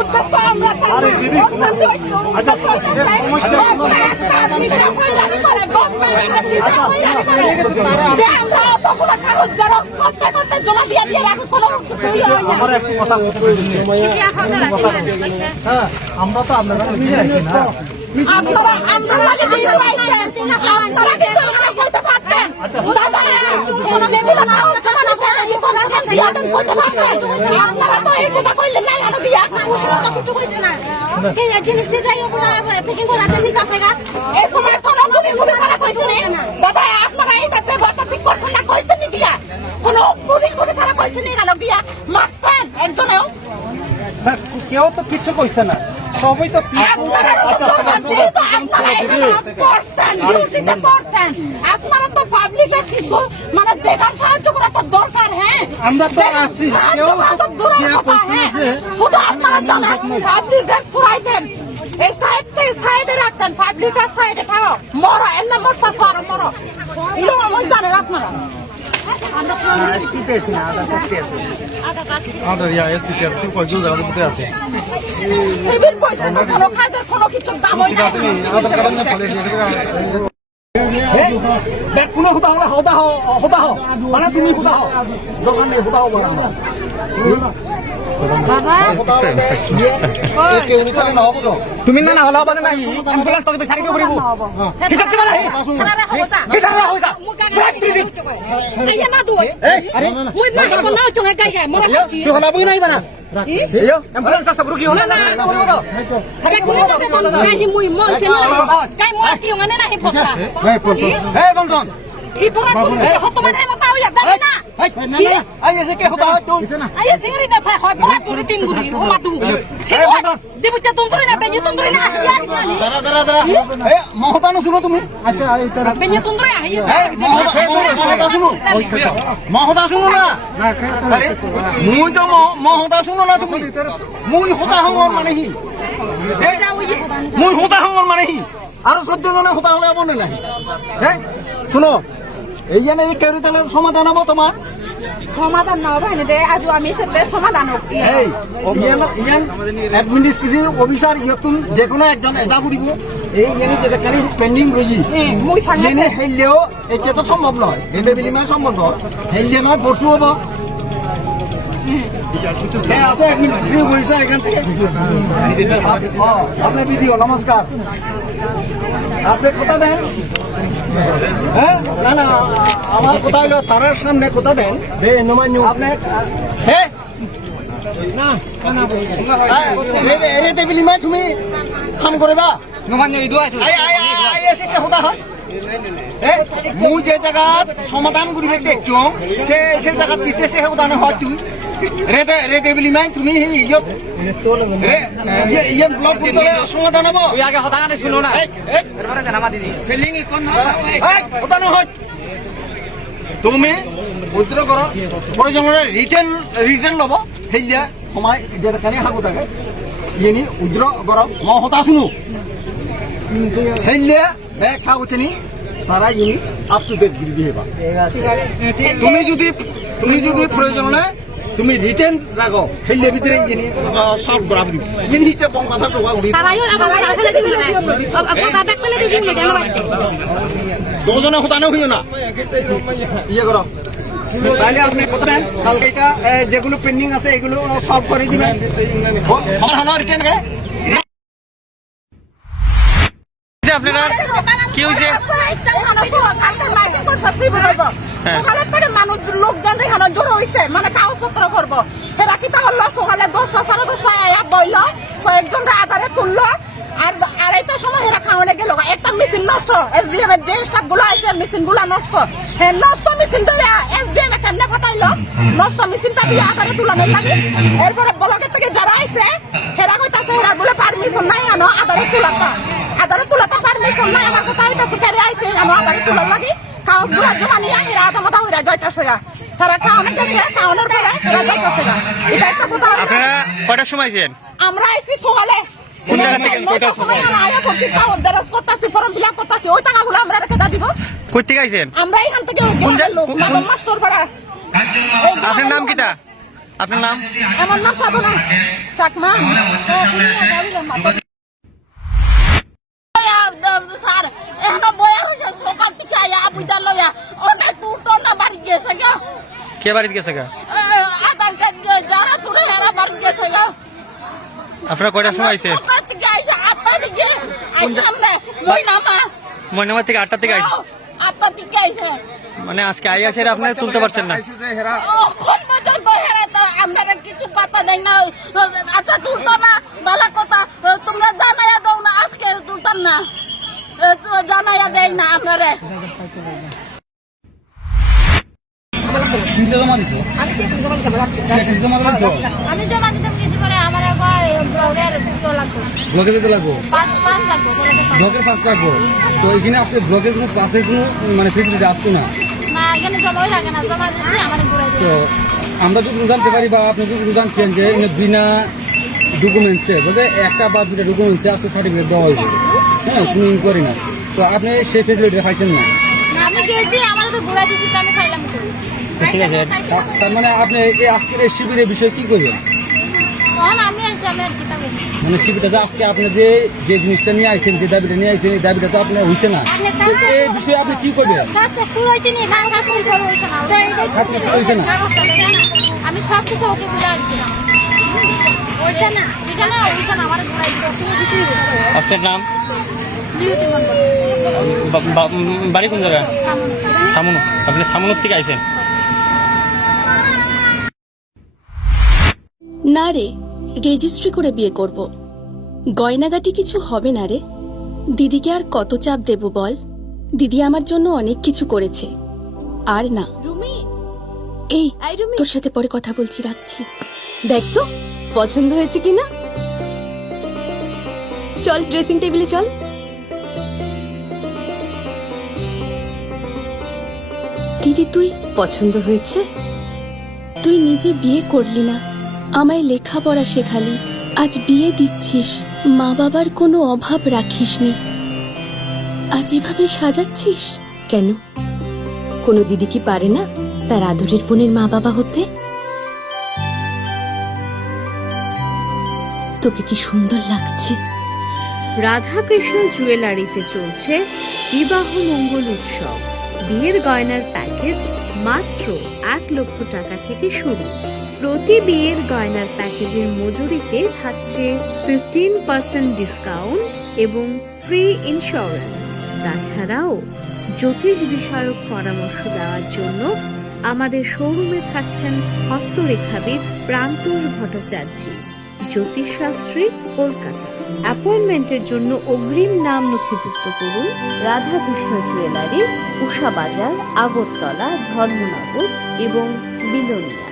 উদ্দেশ্য আমরা জমা দিয়ে দিয়ে আমরা তো আপনারা আপনারা করতে পারতেন কোনো লেভেল না আপনারা তো এই কথা কইলেন না কেন বিয়া আপনার উষ্ণত কিছু কইছে না কে জিনিস দিয়ে যাই পেকিং করা জিনিস আছে গা এই সময় কোন পুলিশ অফিসার কইছে না দাদা আপনারা এই ব্যবস্থা ঠিক করছেন না কইছেন নি বিয়া কোন পুলিশ অফিসার কইছে না কেন বিয়া মারছেন একজনেও কেউ তো কিছু কইছে না সবই তো আপনারা তো পাবলিকের কিছু মানে দেখার সাহায্য করা তো দরকার হ্যাঁ আমরা তো আসছি কেউ শুধু আপনারা জানেন পাবলিকের ছড়াইতেন এই সাইডে রাখতেন পাবলিকের সাইডে থাকো মরো এমনি মরতা সরো মরো এগুলো আমার জানেন আপনারা শিবির পয়সা তো কোনো কাজের কোনো কিছু দাম হয় না কোনো হুদা হলে হুদা হও মানে তুমি হুদা হও দোকান নেই হুদা হও বলা তুমি না হলে হবে না অ্যাম্বুলেন্স তোকে বিচারি কে করিব হিসাব দিবা নাই হিসাব না হইতা আইয়া না দুই আরে মুই না কোন না চঙ্গা গাইয়া মোরা খাচ্ছি তুই হলা বই নাই বানা এয়ো অ্যাম্বুলেন্স কা সব রুগী হলা না সারা কোন কথা কোন গাই মুই মন চেন কাই মোরা কি ngane না হে পড়া এই বলদন ই পড়া হতো মানে মতা হইয়া যাবে না আই এসে কে হতা হয় তুই আইয়া সিংরি দা থাই হয় পড়া তুই তিন গুরি হোমা তু দিবুচা তুন্দুরি না বেজি তুন্দুরি না দাঁড়া এ মহতানো শুনো তুমি আচ্ছা এই তারা বেজি তুন্দুরি আইয়া মহতা শুনো মহতা শুনো না আরে মুই তো মহতা শুনো না তুমি মুই হতা হওয়ার মানে কি মুই হতা হওয়ার মানে কি আর 14 জনে হতা হলে মনে নাই হ্যাঁ শুনো এই জানে এই কেরিতালের সমাধান হবো তোমার সমাধান না হবে দে আজ আমি সেতে সমাধান হোক এই ইয়ান অ্যাডমিনিস্ট্রেটিভ অফিসার ইয়তুন যে কোনো একজন এজা করিব এই ইয়ানি যেটা কানি পেন্ডিং রইজি মুই সাঙ্গে ইয়ানি হেললেও এটা তো সম্ভব নয় এতে বিনিময় সম্ভব নয় হেললে নয় পরশু হবো আছে অ্যাডমিনিস্ট্রেটিভ অফিসার এখান থেকে আপনি ভিডিও নমস্কার আপনি কথা দেন হ্যাঁ না না আমার কথা হলো তারার সামনে কথা দেন আপনি হ্যাঁ না এরে টেবিল মাই তুমি কাম কৰিবা নমান্য এসে কে হতা হয় মু যে জায়গাত সমাধান করিবে দেখছো সে জায়গাত চিতেছে সমাধান হয় তুমি রে টেবিল মাই তুমি ইয়ে ব্লক করতে সমাধান হবো আগে হতা না শুনো না এরপরে জানামা দিদি ফিলিং কোন হতা না হয় তুমি উজ্র করো প্রয়োজনে রিটার্ন লব সেইয়া সময় যেখানে হাগু থাকে ইনি উজ্র করো ম হতা শুনো সেইয়া দেখা উঠেনি তারা ইনি আপ টু ডেট গিরি দিবা তুমি যদি প্রয়োজনে তুমি রিটার্ন রাখো সেইলে ভিতরে ইনি সব বরাবর ইনি হিতে বং কথা তো উড়ি দুজনে হতা না হইও না ইয়ে করো তাহলে আপনি কথা দেন কালকে এটা যেগুলো পেন্ডিং আছে এগুলো সলভ করে দিবেন রিটার্ন আপনারা কি হয়েছে সকালের থেকে মানুষ লোকজন এখানে জড়ো হয়েছে মানে কাগজপত্র করবো এরা কি তাহলে সকালে 10টা 10:30 আয়া বইল কয়েকজন আধারে তুললো আর আড়াইটার সময় এরা খাওয়ানে গেল একটা মেশিন নষ্ট এসডিএম এর যে স্টাফ গুলো আছে মেশিন গুলা নষ্ট হ্যাঁ নষ্ট মেশিন ধরে এসডিএম এ কেমনে ফাটাইলো নষ্ট মেশিনটা দিয়ে আধারে তুলানোর লাগে এরপরে ব্লকের থেকে যারা আইছে এরা কইতাছে এরা বলে পারমিশন নাই আনো আধারে তুলাটা পারমিশন নাই আমার কথা হইতাছে কেরে আইছে আনো আধারে তুলার লাগে কাগজ গুলা জমা নিয়ে এরা আদামতা হইরা যাইতাছে গা তারা খাওয়ানে গেছে খাওয়ানোর পরে এরা যাইতাছে গা এটা একটা কথা আপনারা কয়টার সময় আইছেন আমরা আইছি সকালে কোন জায়গা থেকে কয়টার সময় আমরা আয়া করছি কাগজ জেরক্স করতেছি ফর্ম ফিল আপ করতেছি ওই টাকাগুলো আমরা রেখে দিব কই থেকে আইছেন আমরা এখান থেকে লোক মাস্টার পাড়া আপনার নাম কিটা আপনার নাম? আমার নাম সাধনা চাকমা। স্যার এখন বয়া হয়েছে সকাল থেকে আয়া বুঝা লয়া অনেক দুটো না বাড়ি গেছে গা। কে বাড়িতে গেছে গা? আধার কার্ড যারা তুলে হেরা বাড়ি গেছে গা। আপনারা কয়টার সময় আইছে? 8টার দিকে আইছে, 8টার দিকে আইছে আমরা মইনামা ময়নামার থেকে 8টার থেকে আইছে। 8টার দিকে আইছে। মানে আজকে আই আসে আপনারা তুলতে পারছেন না? এখন পর্যন্ত হেরা তো আমরা কিছু পাতা দেয় না। আচ্ছা তুলতো না ভালো কথা, তোমরা জানাইয়া দাও না, আজকে তুলতাম না, জানাইয়া দেয় না আমরা। আমি জমা দিতাম কিছু করে আমার ব্লগের ভিডিও লাগবে। ব্লকে যেতে লাগবো, পাঁচ লাগবে। ব্লকের পাস লাগবো। তো এখানে আসলে ব্লকের কোনো ক্লাসের কোনো মানে ফেসিলিটি আসতো না। না এখানে জমাই লাগে না, জমা দিচ্ছি আমার ঘুরে তো আমরা যদি জানতে পারি বা আপনি যদি জানছেন যে এখানে বিনা ডকুমেন্টসে বলতে একটা বা দুটা ডকুমেন্টসে আছে সার্টিফিকেট দেওয়া হয়েছে, হ্যাঁ কোনো ইনকোয়ারি না, তো আপনি সেই ফেসিলিটি পাইছেন না। আমি গেছি আমার তো ঘুরে দিচ্ছি তো আমি খাইলাম। ঠিক আছে। তার মানে আপনি এই আজকের এই শিবিরের বিষয়ে কি করবেন? তখন আমি আছি, আমি আর কিতা করবো। মানে শিবিরটা যে আজকে আপনি যে জিনিসটা নিয়ে আইছেন, যে দাবিটা নিয়ে আইছেন, এই দাবিটা তো আপনার হয়েছে না, এই বিষয়ে আপনি কি করবেন? আমি সব কিছু ওকে ঘুরে আসছিলাম। আমার ঘুরাই দিতে আপনার নাম? নিয়তি মন্ডল। বাড়ি কোন জায়গায়? সামুনো। আপনি সামুনোর থেকে আইছেন? না রে, রেজিস্ট্রি করে বিয়ে করব। গয়নাগাটি কিছু হবে না রে। দিদিকে আর কত চাপ দেব বল? দিদি আমার জন্য অনেক কিছু করেছে। আর না, এই তোর সাথে পরে কথা বলছি, রাখছি। দেখ তো পছন্দ হয়েছে কিনা। চল ড্রেসিং টেবিলে চল। দিদি তুই পছন্দ হয়েছে? তুই নিজে বিয়ে করলি না, আমায় লেখাপড়া শেখালি, আজ বিয়ে দিচ্ছিস, মা বাবার কোনো অভাব রাখিসনি, আজ এভাবে সাজাচ্ছিস কেন? কোনো দিদি কি পারে না তার আদরের বোনের মা বাবা হতে? তোকে কি সুন্দর লাগছে। রাধাকৃষ্ণ জুয়েলারিতে চলছে বিবাহ মঙ্গল উৎসব। বিয়ের গয়নার প্যাকেজ মাত্র 1 লক্ষ টাকা থেকে শুরু। প্রতি বিয়ের গয়নার প্যাকেজের মজুরিতে থাকছে 15% ডিসকাউন্ট এবং ফ্রি ইন্স্যুরেন্স। তাছাড়াও জ্যোতিষ বিষয়ক পরামর্শ দেওয়ার জন্য আমাদের শোরুমে থাকছেন হস্তরেখাবিদ প্রান্তোষ ভট্টাচার্য, জ্যোতিষশাস্ত্রী, কলকাতা। অ্যাপয়েন্টমেন্টের জন্য অগ্রিম নাম নথিভুক্ত করুন রাধাকৃষ্ণ জুয়েলারি, উষা বাজার, আগরতলা, ধর্মনগর এবং বিলোনিয়া।